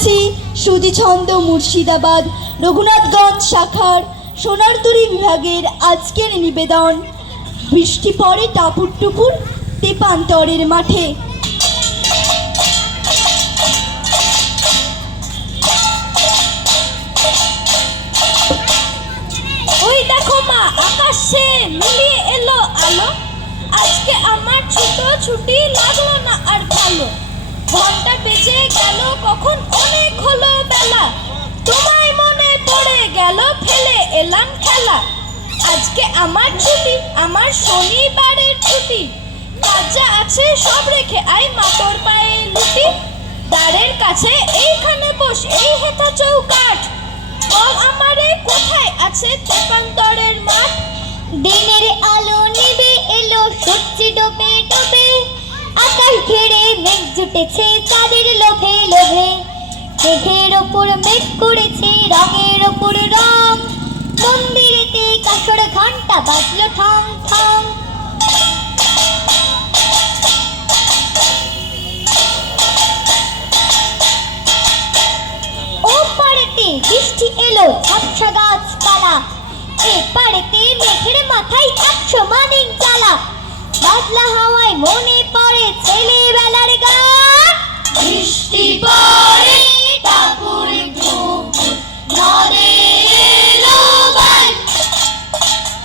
করছি সুধিছন্দ মুর্শিদাবাদ রঘুনাথগঞ্জ শাখার সোনারতরী বিভাগের আজকের নিবেদন। বৃষ্টি পড়ে টাপুর টুপুর তেপান্তরের মাঠে। ওই দেখো মা, আকাশে মিলিয়ে এলো আলো। আজকে আমার ছুটি লাগলো না আর ভালো। ঘন্টা বেজে গেল কখন, অনেক হলো বেলা। তোমায় মনে পড়ে গেল, ফেলে এলাম খেলা। আজকে আমার ছুটি, আমার শনিবারের ছুটি। কাজ যা আছে সব রেখে আই মাতর পায়ে লুটি। দ্বারের কাছে এইখানে বস, এই হেথা চৌকাঠ। বল আমারে কোথায় আছে তেপান্তরের মাঠ। দিনের আলো নিভে এলো, সূর্য ডোবে ডোবে। আকাশ ঘিরে মেঘ জুটেছে চাঁদের লোভে লোভে। মেঘের ওপর মেঘ করেছে রঙের ওপর রং। মন্দিরেতে কাঁসর ঘন্টা বাজলো ঠং ঠং। ও পাড়েতে বৃষ্টি এলো, ঝাপসা গাছপালা। এ পাড়েতে মেঘের মাথায় 100 মানিক জ্বালা। বাদলা হাওয়ায় মনে পড়ে ছেলেবেলার গান। বৃষ্টি পড়ে টাপুর টুপুর নদে এলো গান।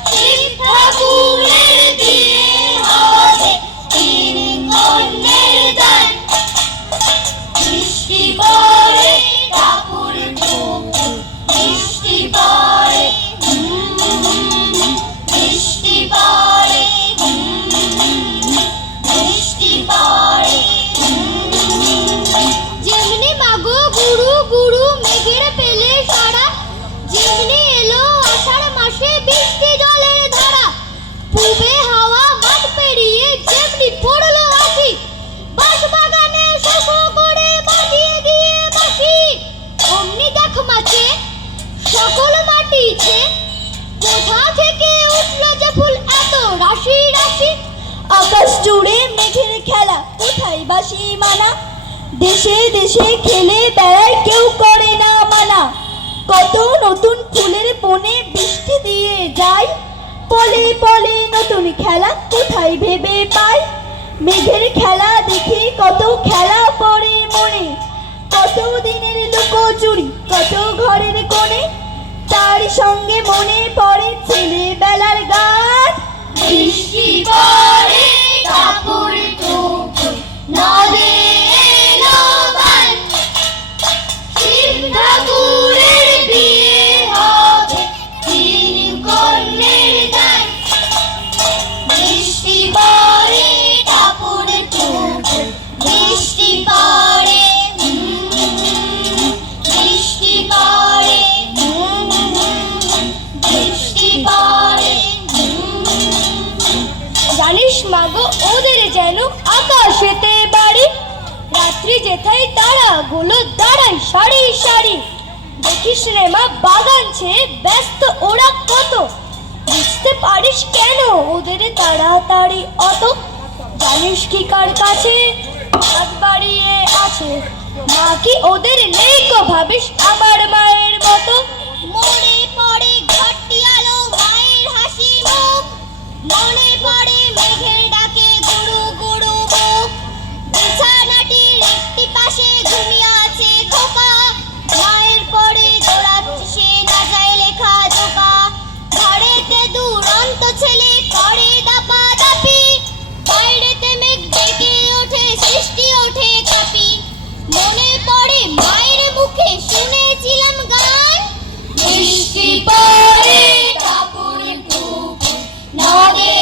শিব ঠাকুরের বিয়ে হবে, 3 কন্যের দান। বৃষ্টি পড়ে টাপুর টুপুর, বৃষ্টি পড়ে, বৃষ্টি পড়ে, বৃষ্টি পড়ে। যেমনি মাগো গুরু গুরু মেঘের পেলে সারা। যেমনি এলো আষাঢ় মাসে বৃষ্টি জলের ধারা। পূবে হাওয়া মাঠ পেরিয়ে যেমনি পড়লো আসি। বাঁশ বাগানে শোষো করে বাজিয়ে দিয়ে বাঁশি। অমনি দেখো মাঝে সকল মাটিছে। কোথা থেকে উঠলো যে ফুল এত রাশি রাশি। আকাশ জুড়ে মেঘের খেলা, কোথায় বাসি মানা। দেশে দেশে খেলে বেড়ায়, কেউ করে না মানা। কত নতুন ফুলের বনে বৃষ্টি দিয়ে যায়। পলে পলে নতুন খেলা, কোথায় ভেবে পাই। মেঘের খেলা দেখে কত খেলা পড়ে মনে। কত দিনের লুকোচুরি, কত ঘরের কোণে। তার সঙ্গে মনে পড়ে ছেলেবেলার গান। বৃষ্টি পড়ে টাপুর টুপুর নদে এলো গান। শিব ঠাকুরের বিয়ে হবে, 3 কন্যের দান। বৃষ্টি পড়ে টাপুর টুপুর, বৃষ্টি পড়ে, বৃষ্টি পড়ে, বৃষ্টি পড়ে। জানিস মাগো, ওদের যেন আকাশেতে বাড়ি। রাত্রি যেথায় তারা গুলো দাঁড়ায় সারি সারি। দেখিস রে মা, বাগান ছেয়ে ব্যস্ত ওরা কত। বুঝতে পারিস কেন ওদের তাড়াতাড়ি অত। জানিস কি কার কাছে হাত বাড়িয়ে আছে। মা কি ওদের নেই কো ভাবিস আমার মায়ের মতো। মনে পড়ে ঘরটি আলো, মায়ের হাসি মুখ। মনে পড়ে মেঘের ডাকে গুরু গুরু মুখ। বিছানাটির একটি পাশে ঘুমিয়ে আছে খোকা। মায়ের পরে দৌড়াচ্ছে সে, না যায় লেখা জোকা। ঘরেতে দুরন্ত ছেলে করে দাপাদাপি। বাইরেতে মেঘ ডেকে ওঠে, সৃষ্টি ওঠে কাঁপি। মনে পড়ে মায়ের মুখে শুনেছিলাম গান। বৃষ্টি পড়ে টাপুর টুপুর নদে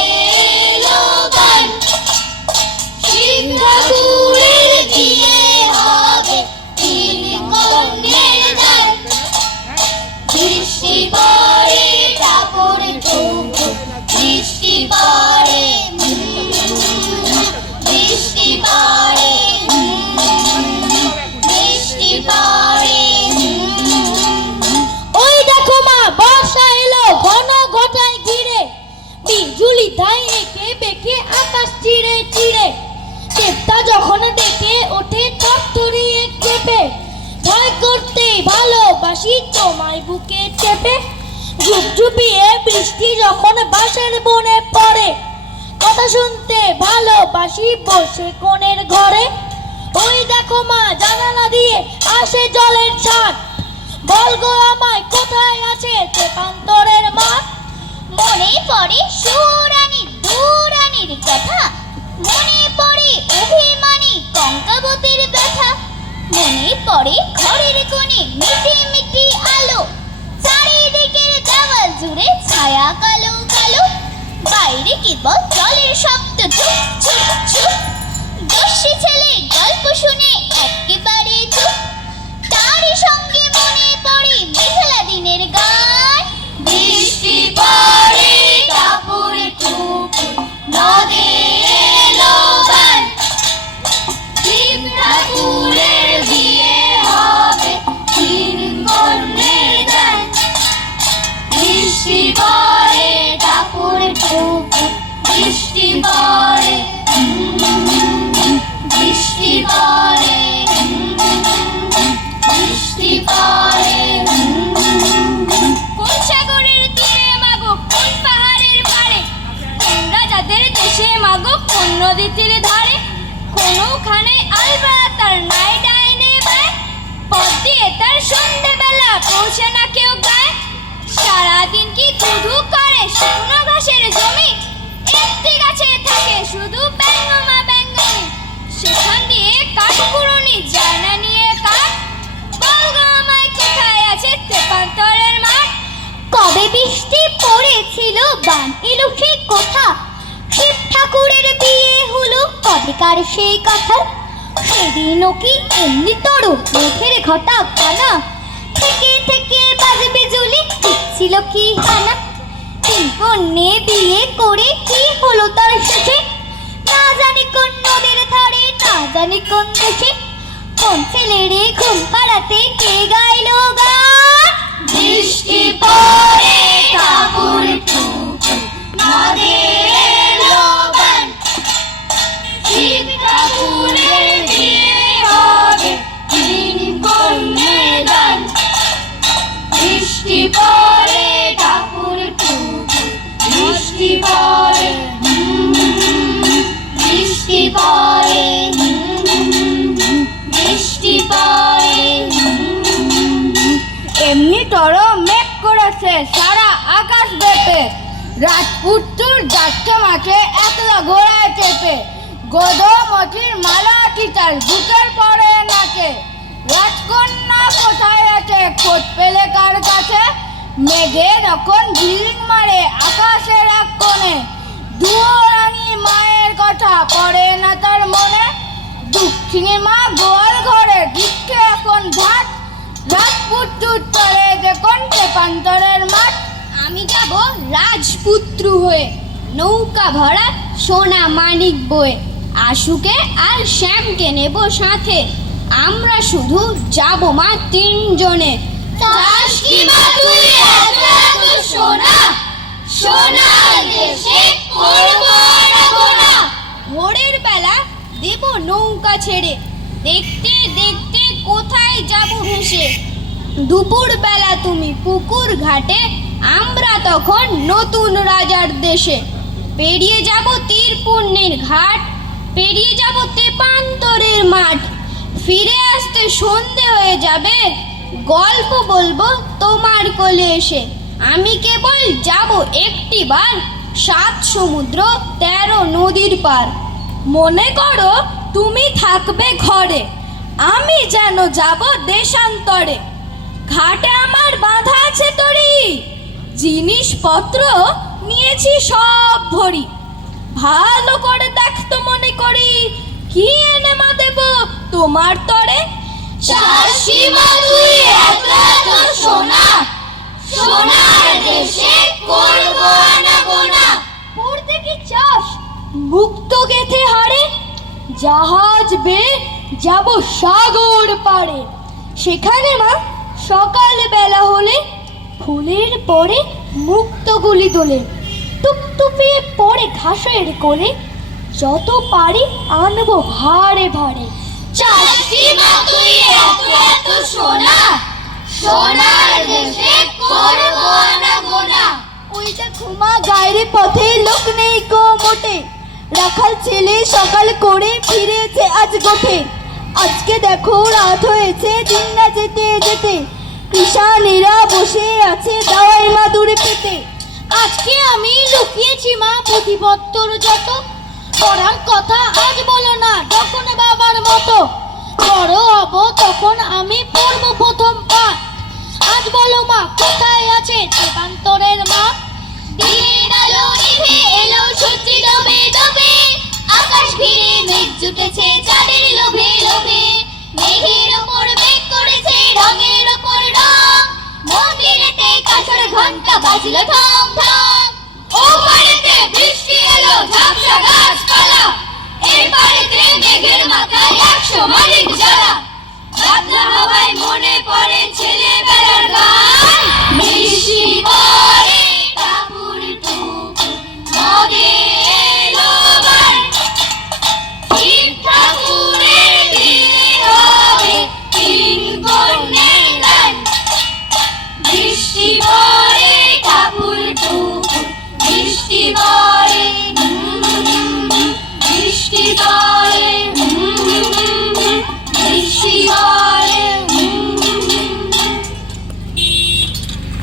বসি তোমায় বুকে চেপে, ঝুপঝুপিয়ে বৃষ্টি যখন বাঁশের বনে পড়ে, কথা শুনতে ভালোবাসি বসে কোণের ঘরে। ওই দেখো মা জানালা দিয়ে আসে জলের ছাট, বল গো আমায় কোথায় আছে তেপান্তরের মাঠ। মনে পড়ে সুরানির দুরানির কথা, মনে পড়ে অভিমানী কঙ্কাবতীর ব্যথা, মনে পড়ে ঘরের কোণে মিটি মিটি আলো, চারিদিকের দেওয়াল জুড়ে ছায়া কালো কালো, বাইরে কেবল জলের শব্দ ঝুপ ঝুপ ঝুপ, দস্যি ছেলে গল্প শুনে একেবারে চুপ, তারই সঙ্গে মনে পড়ে মেঘলা দিনের গান। বৃষ্টি পড়ে টাপুরে টুপুর, নদে এলো গান, শিব ঠাকুরের বিয়ে হবে, তিন কন্যের গান। বৃষ্টি পড়ে টাপুরে টুপুর, বৃষ্টি পড়ে, বৃষ্টি পড়ে, বৃষ্টি পড়ে। কোন সাগরের তীরে মাগো কোন পাহাড়ের পাড়ে, তোমরা যাদের দেশে মাগো কোন নদী তীরে ধারে, কোনখানে আলবেলা তার নাই ডাইনে বায়, পথ দিয়ে তার সন্ধেবেলা পৌঁছে না কেউ গায়। সারাদিন কি ধুধু করে শুকনো ঘাসের জমি, একটি গাছে থাকে শুধু ব্যাঙ্গমা ব্যাঙ্গমি, সেখান দিয়ে কাঠকুড়ুনি যায় না নিয়ে কাঠ। বল গো আমায় কোথায় আছে তেপান্তরের মাঠ। কবে বৃষ্টি পড়েছিল বান এলো সে কথা, শিব ঠাকুরের বিয়ে হলো কবেকার সেই কথা। সেদিনও কি এমনি তরু মেঘের ঘটা কানা, থেকে থেকে বাজে বিজুলি দিচ্ছিল কি হানা। তিন কন্যে বিয়ে করে কি হলো তার শেষে, না জানি কোন নদীর ধারে, না জানি কোন দেশে, কোন ছেলেরে ঘুম পাড়াতে কে গাইলো গান। বৃষ্টি পড়ে টাপুরে টুপুর, নদে এলো গান, শিব ঠাকুরের বিয়ে হবে, তিন কন্যের গান। বৃষ্টি পড়ে টাপুরে টুপুর, বৃষ্টি পড়ে, বৃষ্টি পড়ে, বৃষ্টি পড়ে। এমনি তর মেঘ করেছে সারা আকাশ বেপে, রাজপুত্র যাচ্ছে মাঠে একলা ঘোড়ায় চেপে, গদমতির মালা কি তার বুকের পরে নাচে। রাজকন্যা কোথায় আছে খোঁজ পেলে কার কাছে, মেঘে যখন ঝিলিক মারে আকাশের এক কোণে, দুয়ারানী মায়ের কথা পড়ে না তার মনে। দুঃখিনী মা গোয়াল ঘরে দিচ্ছে এখন ভাত, রাজপুত্র চলে দেখুন তেপান্তরের মাঠ। আমি যাব রাজপুত্র হয়ে, নৌকা ভরা সোনা মানিক বয়ে, আশুকে আর শ্যামকে নেব সাথে, আমরা শুধু যাব মা তিনজনে। চাস কি মা তুই এত এত সোনা, সোনার দেশে করবো আনাগোনা। ভোরের বেলা দেব নৌকা ছেড়ে, দেখতে দেখতে কোথায় যাব ভেসে। দুপুর বেলা তুমি পুকুর ঘাটে, আমরা তখন নতুন রাজার দেশে। পেরিয়ে যাব তীর পুণ্যের ঘাট, পেরিয়ে যাব তেপান্তরের মাঠ, ফিরে আসতে সন্ধে হয়ে যাবে, গল্প বলবো তোমার কোলে এসে। আমি কেবল যাব একটি বার, 7 সমুদ্র 13 নদীর পার। মনে করো তুমি থাকবে ঘরে, আমি যেন যাব দেশান্তরে। ঘাটে আমার বাঁধা আছে তরি, জিনিসপত্র নিয়েছি সব ভরি। ভালো করে দেখতো মনে করি, কি এনে মা দেব তোমার তরে। চাস কি মা তুই এত এত সোনা, সোনার দেশে করবো আনাগোনা। পড়তে কি চাস মুক্ত গেথে হারে, জাহাজ বেয়ে যাব সাগর পাড়ে। সেখানে মা সকাল বেলা হলে ফুলের পরে মুক্তগুলি দোলে, টুপটুপিয়ে পড়ে ঘাসের কোলে, যত পারি আনবো ভারে ভারে। চাস কি মা তুই এত এত সোনা, সোনার করবো আনাগোনা। ওই দেখো মা গায়ের পথে লোক নেই কো মোটে, রাখাল ছেলে সকাল করে ফিরেছে আজ গোঠে। আজকে দেখো রাত হয়েছে দিন না যেতে যেতে, কৃষানেরা বসে আছে দাওয়াই মাদুর পেতে। আজকে আমি লুকিয়েছি মা পুঁথিপত্তর যত, পড়ার কথা আজ বলো না যখন বাবার মতো। বড় হব তখন আমি পড়বো প্রথম পাঠ, আজ বলো মা কোথায় আছে দেবান্তরের মা। দিনের আলো নিভে এলো সূর্যি ডোবে ডোবে, আকাশ ঘিরে মেঘ জুটেছে চাঁদের লোভে লোভে। মেঘের ওপর মেঘ করেছে রঙের ওপর রং, মন্দিরেতে কাঁসার ঘন্টা বাজলো ঢং ঢং। ও পারেতে বৃষ্টি এলো ঝাপসা গাছপালা, এই পারেতে মেঘের মাথায় 100 মালিক যারা।